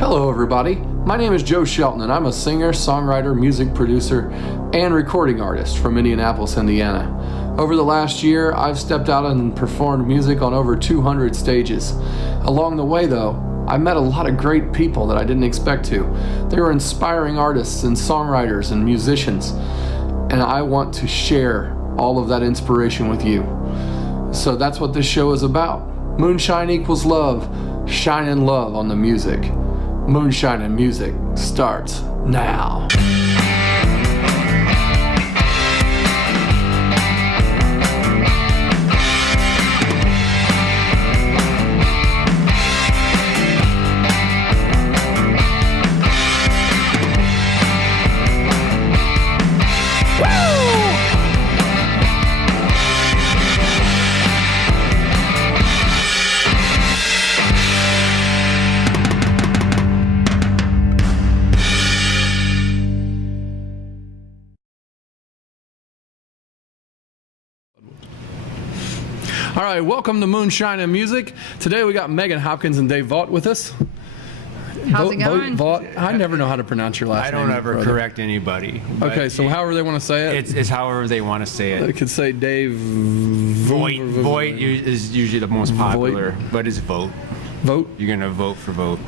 Hello everybody, my name is Joe Shelton and I'm a singer, songwriter, music producer, and recording artist from Indianapolis, Indiana. Over the last year, I've stepped out and performed music on over 200 stages. Along the way though, I met a lot of great people that I didn't expect to. They were inspiring artists and songwriters and musicians, and I want to share all of that inspiration with you. So that's what this show is about. Moonshine equals love, shine in love on the music. Moonshine and music starts now. All right, welcome to Moonshine and Music. Today we got Megan Hopkins and Dave Vaught with us. How's it going? Vaught. I never know how to pronounce your last name. I don't ever correct anybody. Okay, so however they want to say it? It's however they want to say it. They could say Dave... Voight is usually the most popular, but it's vote. Vote? You're going to vote for vote.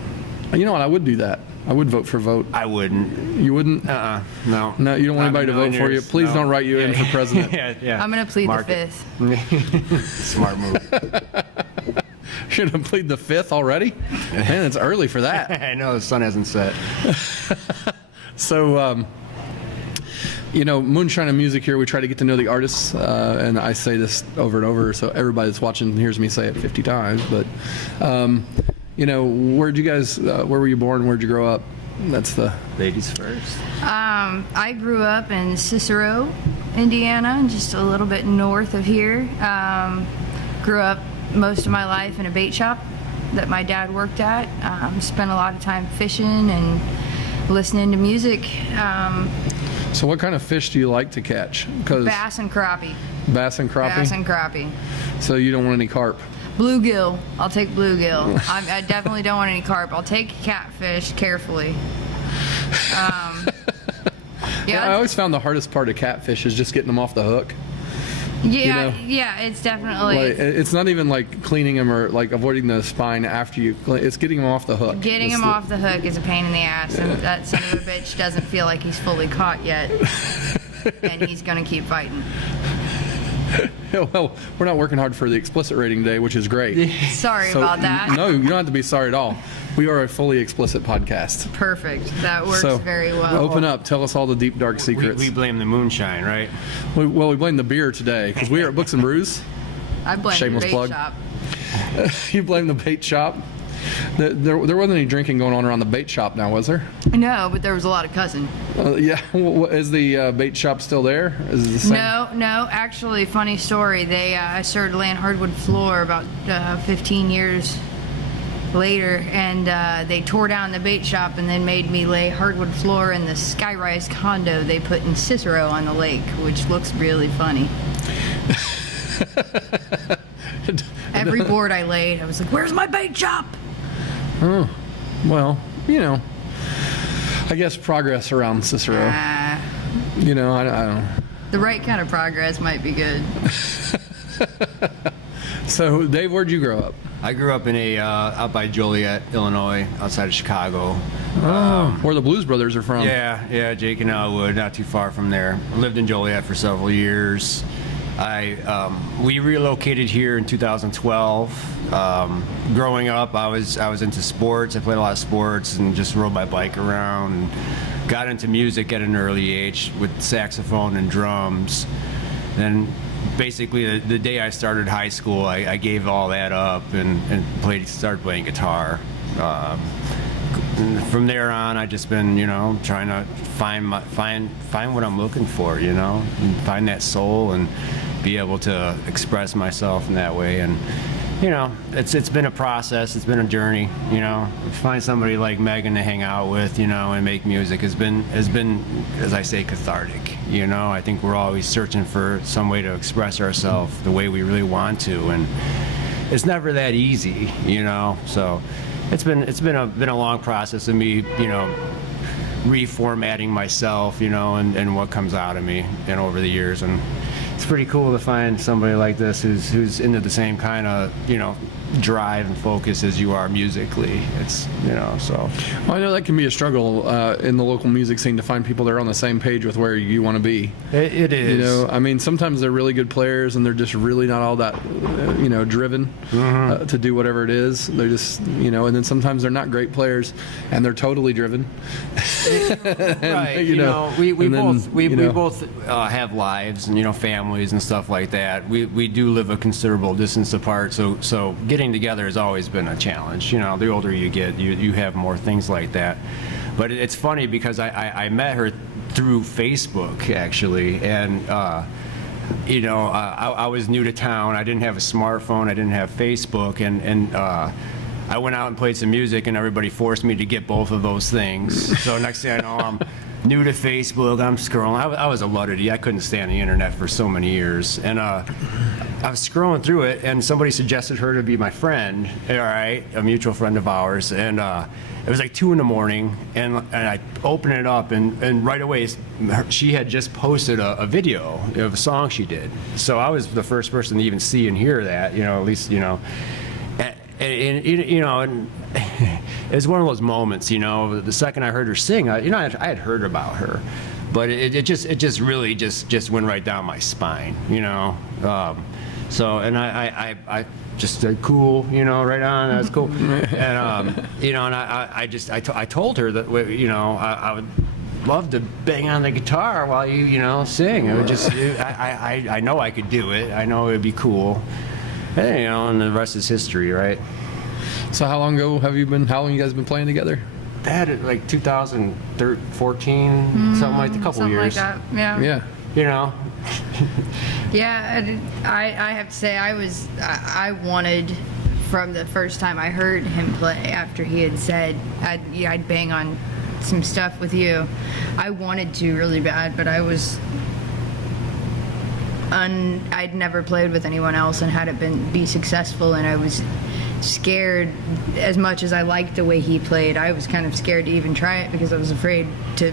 You know what, I would do that. I would vote for vote. I wouldn't. You wouldn't? No. No, you don't want anybody to vote for you? Please don't write you in for president. Yeah. I'm going to plead the fifth. Smart move. Should have plead the fifth already? Man, it's early for that. I know, the sun hasn't set. So, Moonshine and Music here, we try to get to know the artists, and I say this over and over, so everybody that's watching hears me say it 50 times, but, where'd you guys, where were you born, where'd you grow up? That's the... Ladies first. I grew up in Cicero, Indiana, just a little bit north of here. Grew up most of my life in a bait shop that my dad worked at. Spent a lot of time fishing and listening to music. So what kind of fish do you like to catch? Bass and crappie. Bass and crappie? Bass and crappie. So you don't want any carp? Bluegill. I'll take bluegill. I definitely don't want any carp. I'll take catfish carefully. Yeah, I always found the hardest part of catfish is just getting them off the hook. Yeah, yeah, it's definitely... it's not even like cleaning them or like avoiding the spine after you... It's getting them off the hook. Getting him off the hook is a pain in the ass, and that son of a bitch doesn't feel like he's fully caught yet. And he's going to keep fighting. Well, we're not working hard for the explicit rating today, which is great. Sorry about that. No, you don't have to be sorry at all. We are a fully explicit podcast. Perfect. That works very well. Open up. Tell us all the deep, dark secrets. We blame the moonshine, right? We blame the beer today because we are at Books and Brews. I blame Shameless the bait plug. shop. You blame the bait shop? There wasn't any drinking going on around the bait shop now, was there? No, but there was a lot of cussing. Yeah. Is the bait shop still there? Is it the same? No. Actually, funny story. I started laying hardwood floor about 15 years later, and they tore down the bait shop and then made me lay hardwood floor in the skyrise condo they put in Cicero on the lake, which looks really funny. Every board I laid, I was like, "Where's my bait shop?" Oh, well, I guess progress around Cicero. I don't know. The right kind of progress might be good. So, Dave, where'd you grow up? I grew up in out by Joliet, Illinois, outside of Chicago. Where the Blues Brothers are from. Yeah, Jake and Elwood, not too far from there. I lived in Joliet for several years. We relocated here in 2012. Growing up, I was into sports. I played a lot of sports and just rode my bike around. And got into music at an early age with saxophone and drums. Then basically the day I started high school, I gave all that up and started playing guitar. From there on, I just been, trying to find what I'm looking for, and find that soul and be able to express myself in that way. And it's been a process. It's been a journey. Find somebody like Megan to hang out with, and make music has been, as I say, cathartic. I think we're always searching for some way to express ourselves the way we really want to, and it's never that easy. So it's been a long process of me, reformatting myself, and what comes out of me, over the years. And it's pretty cool to find somebody like this who's into the same kind of, drive and focus as you are musically. It's, so. Well, I know that can be a struggle in the local music scene to find people that are on the same page with where you want to be. It is. I mean, sometimes they're really good players and they're just really not all that, driven to do whatever it is. They're just, and then sometimes they're not great players and they're totally driven. Right. We both have lives and, families and stuff like that. We do live a considerable distance apart, so getting together has always been a challenge. The older you get, you have more things like that. But it's funny because I met her through Facebook, actually, and I was new to town. I didn't have a smartphone. I didn't have Facebook, and I went out and played some music, and everybody forced me to get both of those things. So next thing I know, I'm new to Facebook. I'm scrolling. I was a luddity. I couldn't stand the internet for so many years, and I was scrolling through it, and somebody suggested her to be my friend. All right, a mutual friend of ours, and it was like 2 a.m, and I opened it up, and right away she had just posted a video of a song she did. So I was the first person to even see and hear that. At least and it was one of those moments. The second I heard her sing, I had heard about her, but it just really just went right down my spine. So, and I just said, cool, right on, that's cool. And, and I told her that, I would love to bang on the guitar while you, sing. It would just, I know I could do it. I know it would be cool. And, and the rest is history, right? So how long have you guys been playing together? That like 2014, something like a couple years. Like that, yeah. Yeah. Yeah, I have to say I wanted from the first time I heard him play after he had said I'd bang on some stuff with you. I wanted to really bad, but I'd never played with anyone else and had it be successful, and I was scared. As much as I liked the way he played, I was kind of scared to even try it because I was afraid to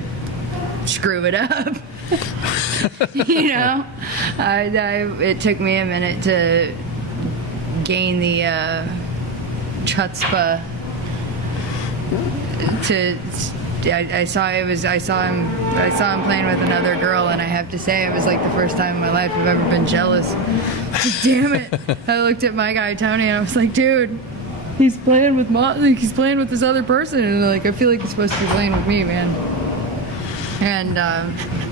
screw it up. It took me a minute to gain the chutzpah I saw him playing with another girl, and I have to say it was like the first time in my life I've ever been jealous. Damn it. I looked at my guy Tony and I was like, dude, he's playing with he's playing with this other person, and I feel like he's supposed to be playing with me, man. And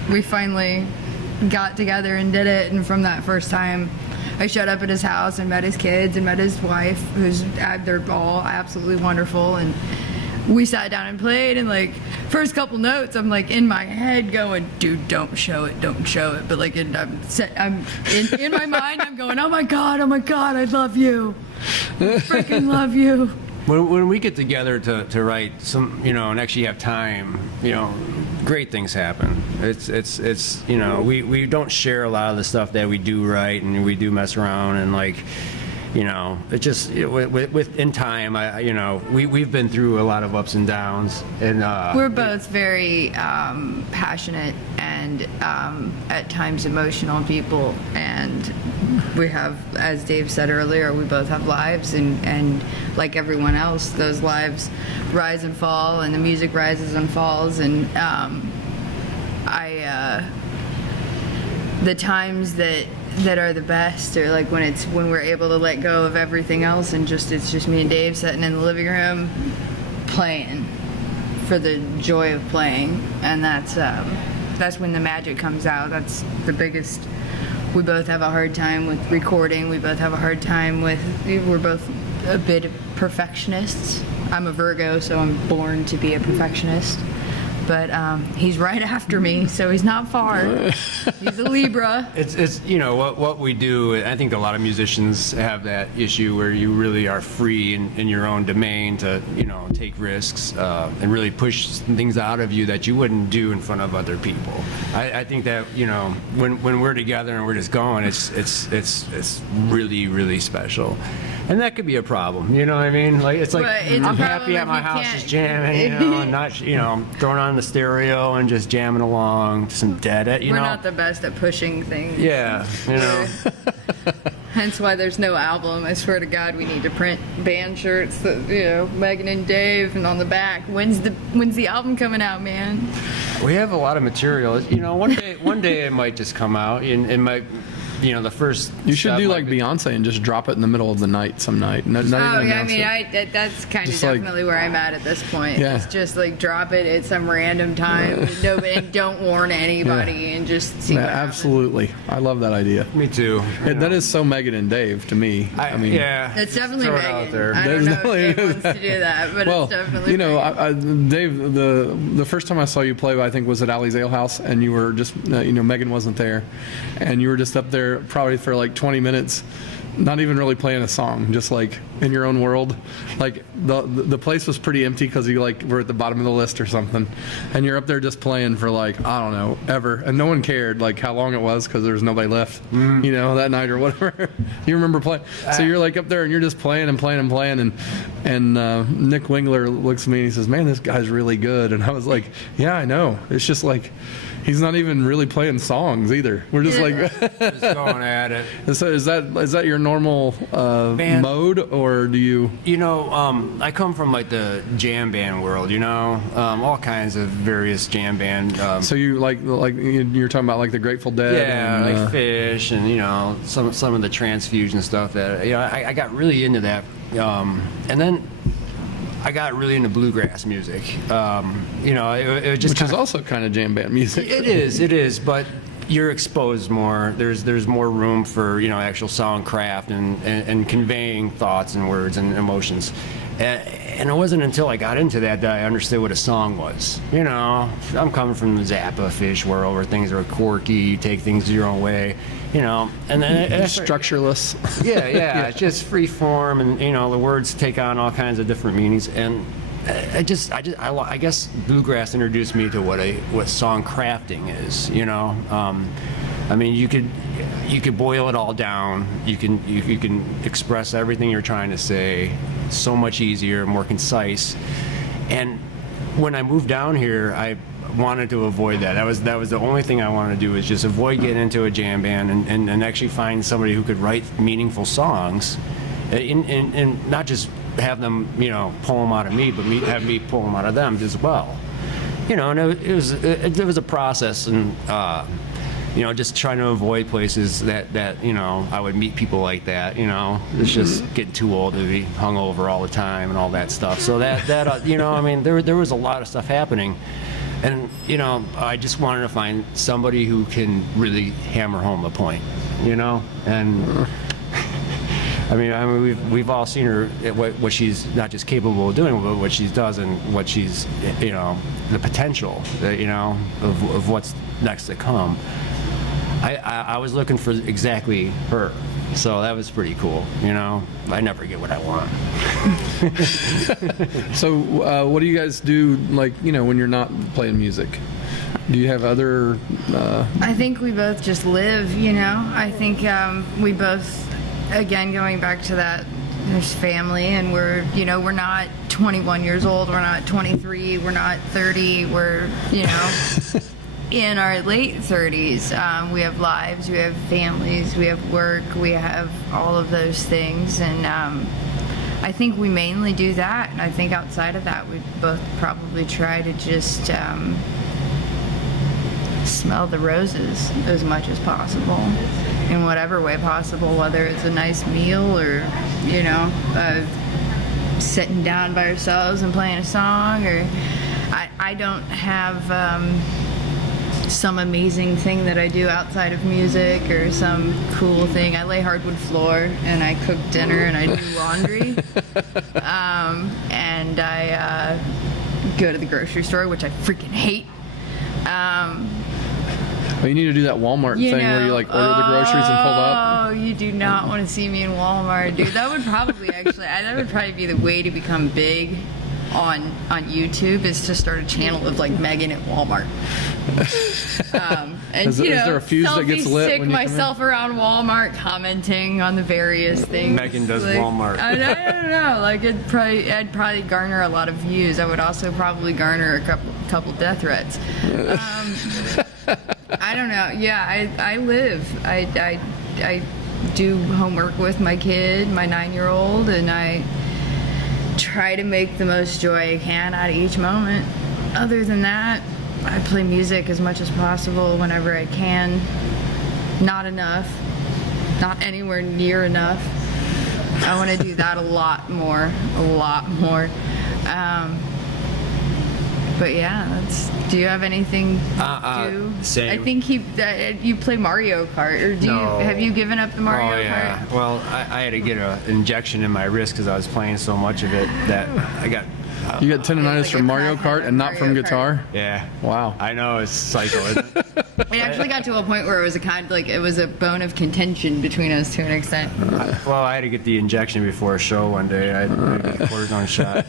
we finally got together and did it, and from that first time I showed up at his house and met his kids and met his wife, they're all absolutely wonderful, and we sat down and played, and first couple notes I'm in my head going, dude, don't show it, but in my mind I'm going, oh my god, I love you, I freaking love you. When we get together to write some, and actually have time, great things happen. It's we don't share a lot of the stuff that we do write, and we do mess around, and it just in time, we've been through a lot of ups and downs, and we're both very passionate and at times emotional people, and we have, as Dave said earlier, we both have lives, and like everyone else, those lives rise and fall, and the music rises and falls, and the times that are the best are when we're able to let go of everything else, and it's just me and Dave sitting in the living room playing for the joy of playing, and that's when the magic comes out. That's the biggest. We both have a hard time with recording. We both have a hard time we're both a bit of perfectionists. I'm a Virgo, so I'm born to be a perfectionist. but he's right after me, so he's not far. He's a Libra. It's what we do. I think a lot of musicians have that issue where you really are free in your own domain to take risks and really push things out of you that you wouldn't do in front of other people. I think that when we're together and we're just going, it's really, really special. And that could be a problem, you know what I mean? Like it's like I'm happy at my house just jamming, and not throwing on the stereo and just jamming along to some Dead. We're not the best at pushing things. Yeah, Hence why there's no album. I swear to God, we need to print band shirts that Megan and Dave, and on the back, when's the album coming out, man? We have a lot of material. One day it might just come out, and it might. The first. You should do like Beyonce and just drop it in the middle of the night some night. Not even announce it. That's kind of definitely where I'm at this point. Yeah. It's just like drop it at some random time, and don't warn anybody, and just see what happens. Absolutely. I love that idea. Me too. That is so Megan and Dave to me. I mean, yeah. It's definitely Throw it Megan. out there. I don't know if Dave wants to do that, but it's definitely Megan. Dave, the first time I saw you play, I think was at Allie's Ale House, and you were just, Megan wasn't there, and you were just up there probably for like 20 minutes, not even really playing a song, just like in your own world. Like the place was pretty empty because you were at the bottom of the list or something, and you're up there just playing for I don't know, ever, and no one cared how long it was because there was nobody left, that night or whatever. You remember playing? So you're up there and you're just playing and playing and playing, and Nick Wingler looks at me and he says, "Man, this guy's really good," and I was like, "Yeah, I know." It's just he's not even really playing songs either. We're just just going at it. So is that your normal mode, or do you? I come from the jam band world. All kinds of various jam band. So you you're talking about the Grateful Dead. Yeah, and, Fish, and some of the transfusion stuff that I got really into that, and then. I got really into bluegrass music. It just which is also kind of jam band music. It is, but you're exposed more. There's more room for actual song craft and conveying thoughts and words and emotions. And it wasn't until I got into that I understood what a song was. I'm coming from the Zappa Fish world where things are quirky, you take things your own way. And then structureless. Yeah. It's just free form, and the words take on all kinds of different meanings. And I guess bluegrass introduced me to what song crafting is. I mean, you could boil it all down. You can express everything you're trying to say so much easier, more concise. And when I moved down here, I wanted to avoid that. That was the only thing I wanted to do, is just avoid getting into a jam band and actually find somebody who could write meaningful songs, and not just have them pull them out of me, but have me pull them out of them as well. And it was a process, and just trying to avoid places that I would meet people like that. It's just getting too old to be hungover all the time and all that stuff. So that I mean, there was a lot of stuff happening. And, I just wanted to find somebody who can really hammer home the point, and, I mean, we've all seen her, what she's not just capable of doing, but what she does and what she's, the potential, of what's next to come. I was looking for exactly her. So that was pretty cool, I never get what I want. So what do you guys do, when you're not playing music? Do you have other... I think we both just live, I think we both, again, going back to that, there's family, and we're not 21 years old, we're not 23, we're not 30, we're, in our late 30s. We have lives, we have families, we have work, we have all of those things, and I think we mainly do that. And I think outside of that, we both probably try to just smell the roses as much as possible, in whatever way possible, whether it's a nice meal or sitting down by ourselves and playing a song, or I don't have some amazing thing that I do outside of music, or some cool thing. I lay hardwood floor, and I cook dinner, and I do laundry, and I go to the grocery store, which I freaking hate. Well, you need to do that Walmart thing where you like order the groceries and pull up. Oh, you do not want to see me in Walmart, dude. That would probably that would probably be the way to become big on YouTube, is to start a channel of like Megan at Walmart. And Is there a fuse that gets lit stick when you come in? myself around Walmart, commenting on the various things. Megan does like, Walmart. I don't know. Like I'd probably garner a lot of views. I would also probably garner a couple death threats. I don't know. Yeah, I live. I do homework with my kid, my 9-year-old, and I try to make the most joy I can out of each moment. Other than that, I play music as much as possible whenever I can. Not enough. Not anywhere near enough. I want to do that a lot more. But yeah, do you have anything to do? Same. I think you play Mario Kart, or have you given up the Mario Kart? Well, I had to get an injection in my wrist because I was playing so much of it that I got. You got tendonitis like from a Mario crackhead Kart and not from Mario Kart. guitar? Yeah. Wow. I know, it's psycho, isn't it? It actually got to a point where it was it was a bone of contention between us to an extent. Well, I had to get the injection before a show one day. I had a cortisone shot.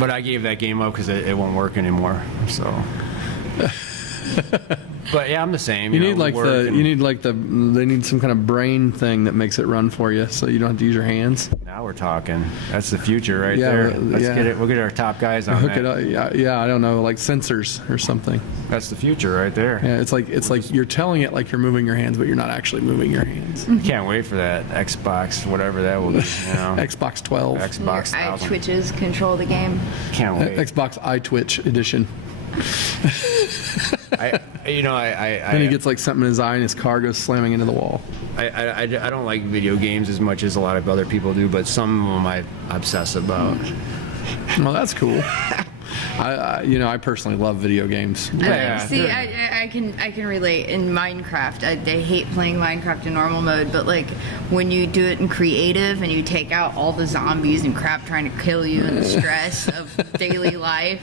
But I gave that game up because it won't work anymore. So. But yeah, I'm the same. They need some kind of brain thing that makes it run for you, so you don't have to use your hands. Now we're talking. That's the future right Yeah, there. but- Let's yeah. get it. We'll get our top guys on Hook that. it up. Yeah, I don't know, like sensors or something. That's the future right there. Yeah, it's like you're telling it like you're moving your hands, but you're not actually moving your hands. Can't wait for that Xbox, whatever that will be. Xbox 12, Xbox Your eye 1000. twitches control the game. Can't wait. Xbox iTwitch edition. I Then he gets like something in his eye and his car goes slamming into the wall. I don't like video games as much as a lot of other people do, but some of them I obsess about. Well, that's cool. I personally love video games. See, I can relate. In Minecraft, I hate playing Minecraft in normal mode, but like when you do it in creative and you take out all the zombies and crap trying to kill you and the stress of daily life,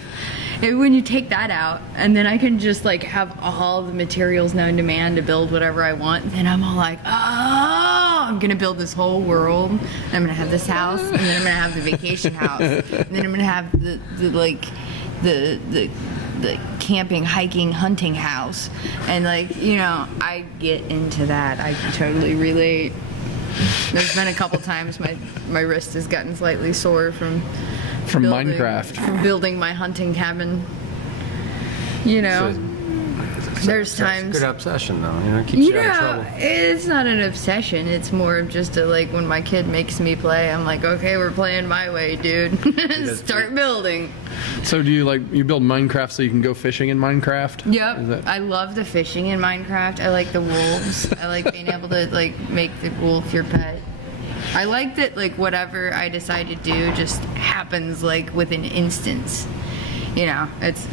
when you take that out, and then I can just like have all the materials known to man to build whatever I want, then I'm all like, oh, I'm gonna build this whole world. And I'm gonna have this house, and then I'm gonna have the vacation house, and then I'm gonna have the camping, hiking, hunting house. And I get into that. I can totally relate. There's been a couple times my wrist has gotten slightly sore from Minecraft. From building my hunting cabin. There's times. Good obsession though. It keeps you out of trouble. It's not an obsession. It's more of just when my kid makes me play, I'm like, okay, we're playing my way, dude. Start building. So do you build Minecraft so you can go fishing in Minecraft? Yep. I love the fishing in Minecraft. I like the wolves. I like being able to make the wolf your pet. I like that whatever I decide to do just happens within instance. It's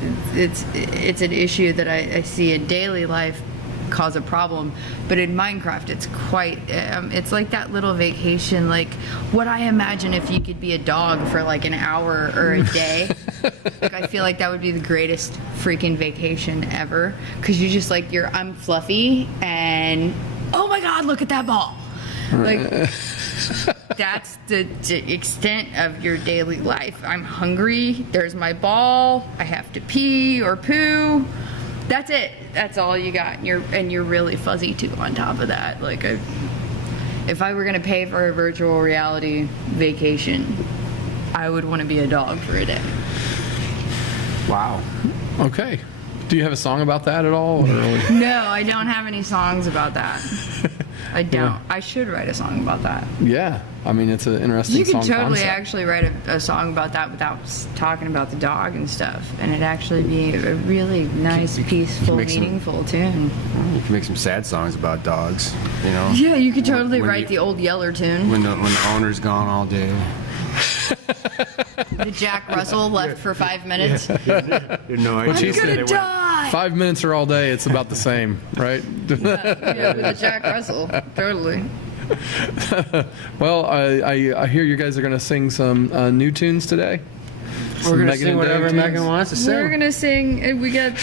an issue that I see in daily life cause a problem, but in Minecraft it's quite it's like that little vacation, what I imagine if you could be a dog for an hour or a day. I feel like that would be the greatest freaking vacation ever, because you just I'm fluffy and oh my god, look at that ball. That's the extent of your daily life. I'm hungry, there's my ball, I have to pee or poo. That's it. That's all you got. And you're really fuzzy too on top of that. If I were gonna pay for a virtual reality vacation, I would want to be a dog for a day. Wow. Okay. Do you have a song about that at all? No, I don't have any songs about that. I don't. Yeah. I should write a song about that. Yeah. I mean, it's an interesting song. You song could totally concept. actually write a song about that without talking about the dog and stuff. And it'd actually be a really nice, peaceful, meaningful tune. You can make some sad songs about dogs, Yeah, you could totally write the Old Yeller tune. When the owner's gone all day. The Jack Russell left for 5 minutes. No, I'm gonna die. 5 minutes or all day, it's about the same, right? Yeah, with the Jack Russell, totally. Well, I hear you guys are going to sing some new tunes today. We're gonna Megan sing and whatever Dave Megan tunes? wants to sing. We're gonna sing. We got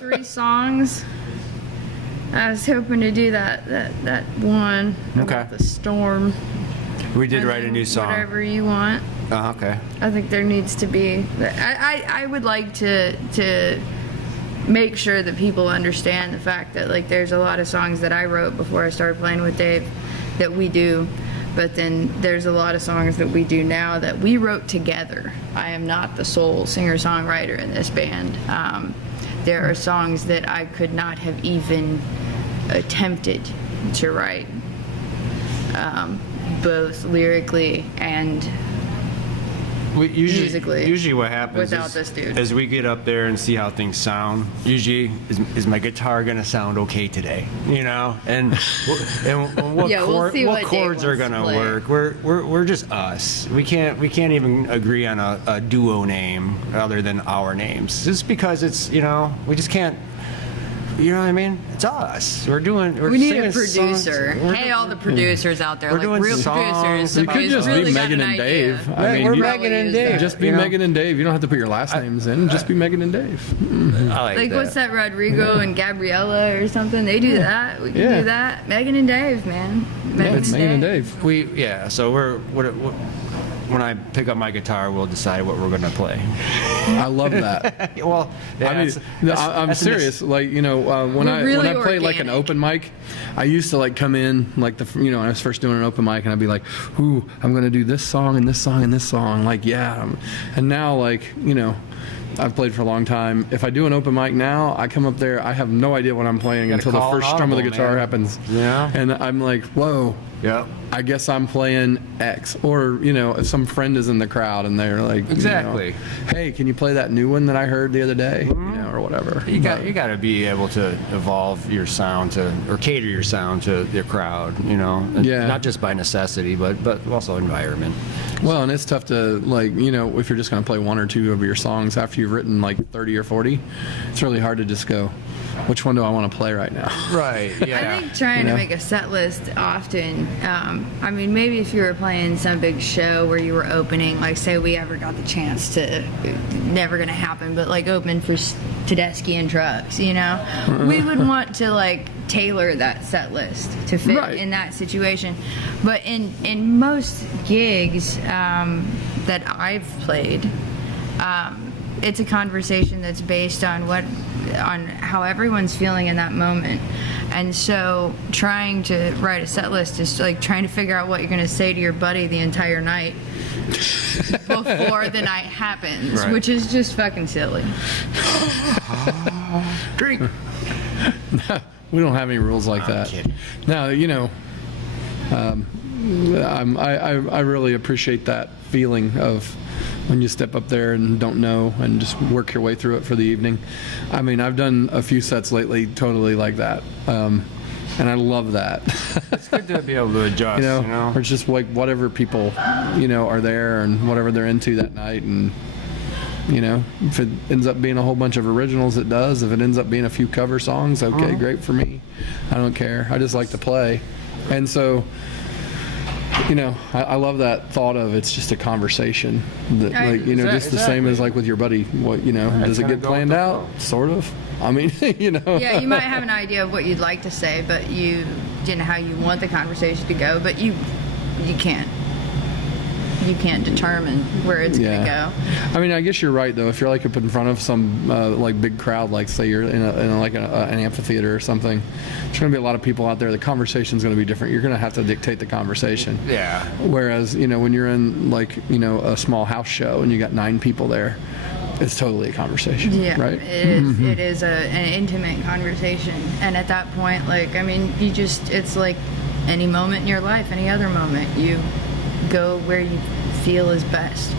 3 songs. I was hoping to do that one about Okay. the storm. We did And write a then new song. Whatever you want. Oh, okay. I think there needs to be. I would like to make sure that people understand the fact that like there's a lot of songs that I wrote before I started playing with Dave that we do, but then there's a lot of songs that we do now that we wrote together. I am not the sole singer-songwriter in this band. There are songs that I could not have even attempted to write, both lyrically and musically, usually what happens without this dude. is we get up there and see how things sound. Usually, is my guitar gonna sound okay today? You know, and what, Yeah, we'll see what what chords Dave are wants to gonna play. work? We're just us. We can't even agree on a duo name other than our names, just because it's we just can't. You know what I mean? It's us. We're We need a singing songs. producer. Hey, all the producers out there, We're like doing real songs. producers. You could who's just really be got Megan an and idea. Dave. Yeah, we're you- Megan and Dave. Just be you know? Megan and Dave. You don't have to put your last names in. Just be Megan and Dave. I Like what's that, Rodrigo and Gabriella or something? They do that. We can Yeah. do that. Megan and Dave, man. It's Megan and Dave. So when I pick up my guitar, we'll decide what we're gonna play. I love that. Well, yeah, I mean, I'm that's serious. Like when You're I really when I play like an organic. open mic, I used to like come in like when I was first doing an open mic, and I'd be like, "Ooh, I'm gonna do this song and this song and this song." Like, yeah. And now I've played for a long time. If I do an open mic now, I come up there, I have no idea what I'm playing gotta until the call an first strum of the audible, guitar man. happens. Yeah. And I'm like, whoa. Yep. I guess I'm playing X, or if some friend is in the crowd and they're like, Exactly. hey, can you play that new one that I heard the other day, or whatever. You got to be able to evolve your sound or cater your sound to your crowd. And Yeah. not just by necessity, but also environment. Well, and it's tough to if you're just going to play one or two of your songs after you've written like 30 or 40, it's really hard to just go, which one do I want to play right now? Right. Yeah. I think trying to make a set list often, maybe if you were playing some big show where you were opening, like say we ever got the chance to, never gonna happen, but like open for Tedeschi and Trucks, we would want to like tailor that set list to fit Right. in that situation. But in most gigs that I've played, it's a conversation that's based on how everyone's feeling in that moment. And so trying to write a set list is like trying to figure out what you're going to say to your buddy the entire night before the night happens, Right. which is just fucking silly. Drink. We don't have any rules like I'm that. kidding. Now, I really appreciate that feeling of when you step up there and don't know and just work your way through it for the evening. I mean, I've done a few sets lately totally like that, and I love that. It's good to be able to adjust. Or it's just like whatever people, are there and whatever they're into that night, and if it ends up being a whole bunch of originals, it does. If it ends up being a few cover songs, okay, great for me. I don't care. I just like to play, and so. I love that thought of it's just a conversation that, just the same as like with your buddy. What does it kinda get go planned with the out? Sort of. I mean, Yeah, you might have an idea of what you'd like to say, but you didn't how you want the conversation to go, but you can't determine where it's gonna go. I mean, I guess you're right though. If you're like up in front of some like big crowd, like say you're in an amphitheater or something, there's going to be a lot of people out there. The conversation's going to be different. You're going to have to dictate the conversation. Yeah. Whereas when you're in like a small house show and you got 9 people there, it's totally a conversation. Yeah, Right. it is. It is an intimate conversation, and at that point, it's like any moment in your life, any other moment, you go where you feel is best.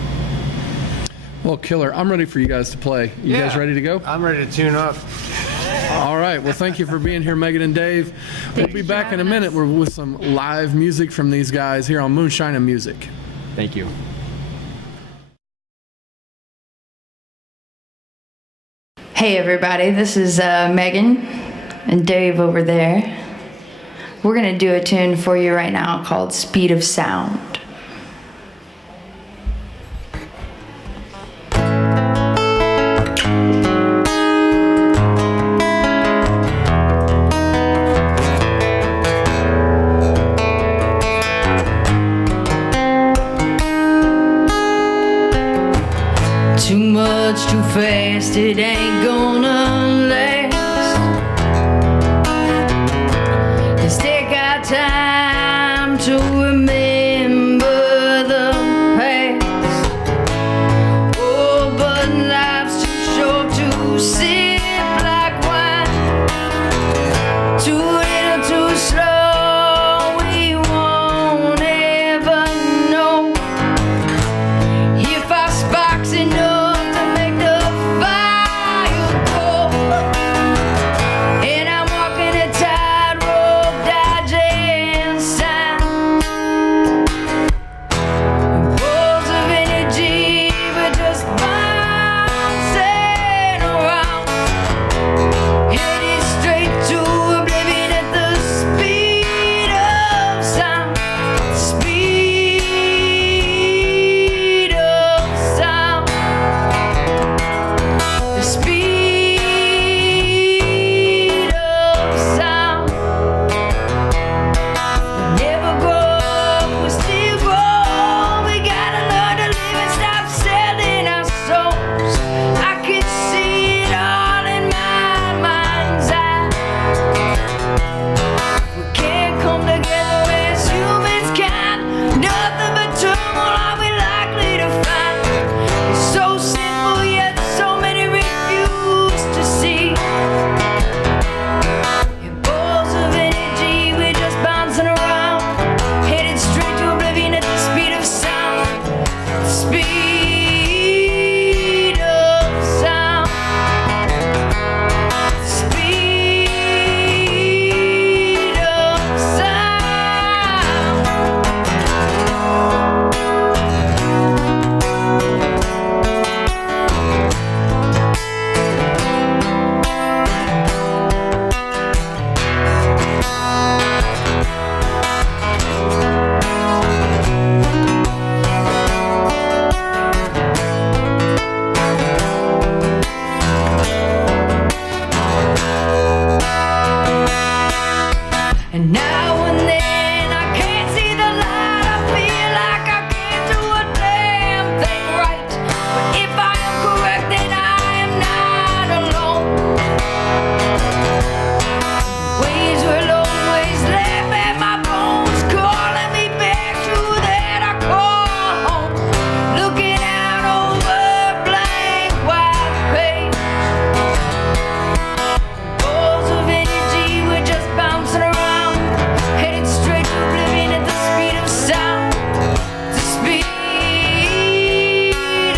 Well, killer. I'm ready for you guys to play. You guys ready to go? I'm ready to tune up. All right. Well, thank you for being here, Megan and Dave. We'll be you for back in a having minute. us. We're with some live music from these guys here on Moonshine and Music. Thank you. Hey everybody, this is Megan and Dave over there. We're gonna do a tune for you right now called Speed of Sound. Too much, too fast, it ain't gonna last. Let's take our time to remember the past. Oh, but life's too short to sip like wine. Too little, too slow, we won't ever know if our sparks enough to make the fire go. And I'm walking a tightrope, dodging signs. Balls of energy, we're just bouncing around, headed straight to oblivion at the speed of sound. Speed of sound. The speed of sound. We never grow up, we still grow. We gotta learn to live and stop selling our souls. I can see it all in my mind's eye. We can't come together as humans can. Nothing but turmoil are we likely to find. It's so simple yet so many refuse to see. In balls of energy, we're just bouncing around, headed straight to oblivion at the speed of sound. The speed of sound. The speed of sound. And now and then I can't see the light. I feel like I can't do a damn thing right. But if I am correct, then I am not alone. Waves were long ways left at my bones, calling me back to that I call home. Looking out over a blank white page. Balls of energy, we're just bouncing around, headed straight to oblivion at the speed of sound. The speed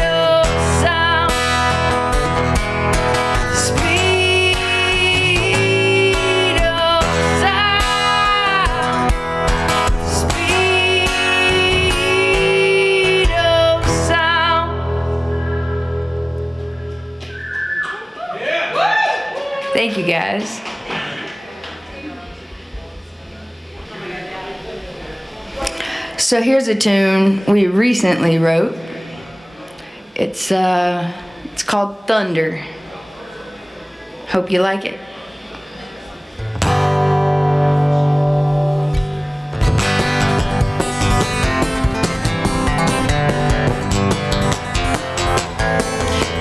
of sound. The speed of sound. The speed of sound. Thank you, guys. So here's a tune we recently wrote. It's called Thunder. Hope you like it.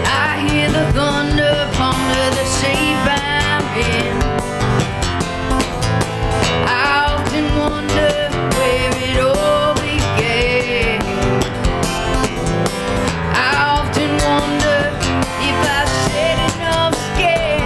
I hear the thunder ponder the shape I'm in. I often wonder where it all began. I often wonder if I shed enough skin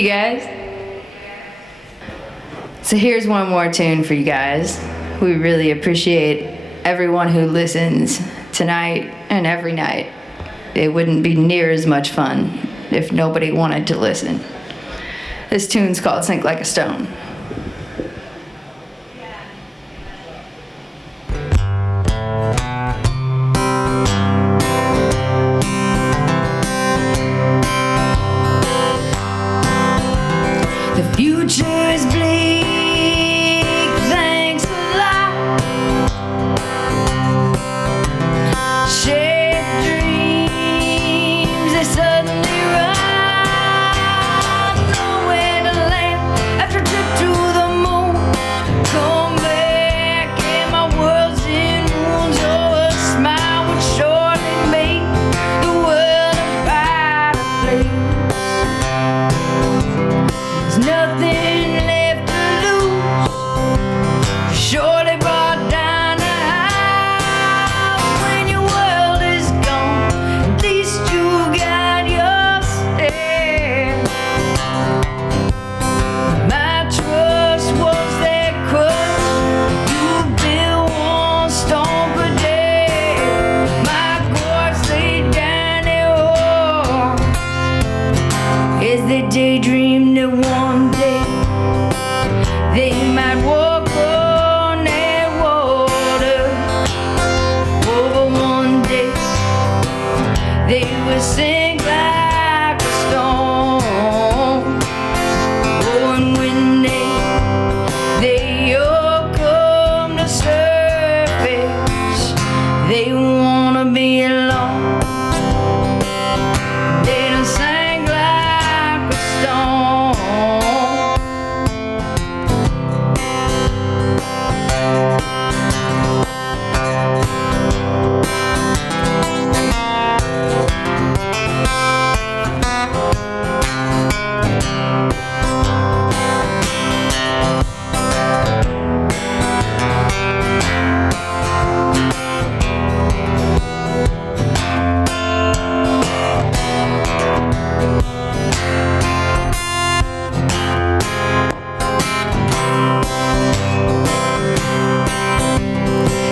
you guys. So here's one more tune for you guys. We really appreciate everyone who listens tonight and every night. It wouldn't be near as much fun if nobody wanted to listen. This tune's called Sink Like a Stone. The future is bleak, thanks a lot. Shared dreams, they suddenly run. Nowhere to land after a trip to the moon. Come back and my world's in ruins. Oh, a smile would surely make the world a better place. There's nothing left to lose. Surely brought down the house. When your world is gone, at least you got yourself. My trust was that crutch you built one stone per day. My corpse laid down their arms as they daydreamed that one day they might walk on that water. Over one day they would sink like a stone. Oh, and when they all come to surface, they wanna be alone. They done sank like a stone.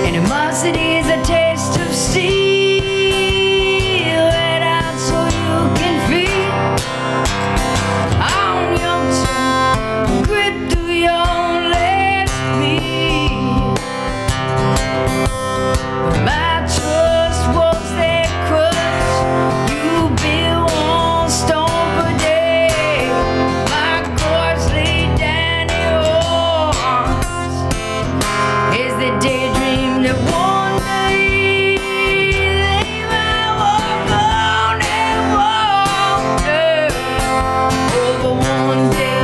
Animosity is a taste of steel. Let out so you can feel on your tongue. Grip through your last meal. My trust was that crutch you built one stone per day. My corpse laid down your arms as they daydreamed that one day they might walk on that water. Over one day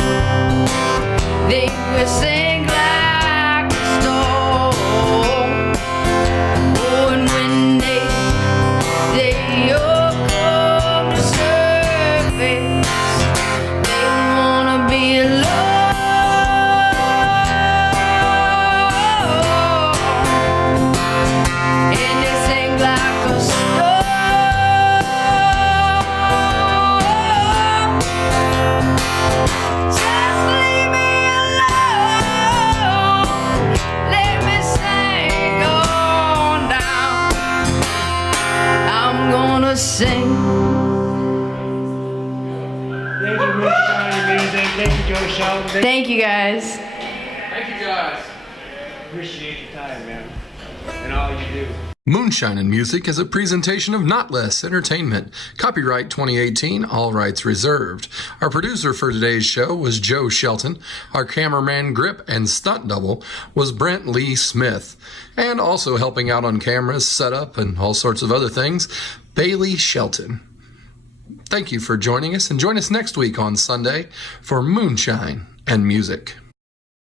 they would sink like a stone. Oh, and when they all come to surface, they wanna be alone. And they sink like a stone. Just leave me alone. Let me sink on down. I'm gonna sing. Thank you, Moonshine Music. Thank you, Joe Shelton. Thank you guys. Thank you guys. Appreciate your time, man, and all you do. Moonshine and Music is a presentation of Notlehs Entertainment. Copyright 2018, all rights reserved. Our producer for today's show was Joe Shelton. Our cameraman, grip, and stunt double was Brent Lee Smith. And also helping out on cameras, setup, and all sorts of other things, Bailey Shelton. Thank you for joining us, and join us next week on Sunday for Moonshine and Music.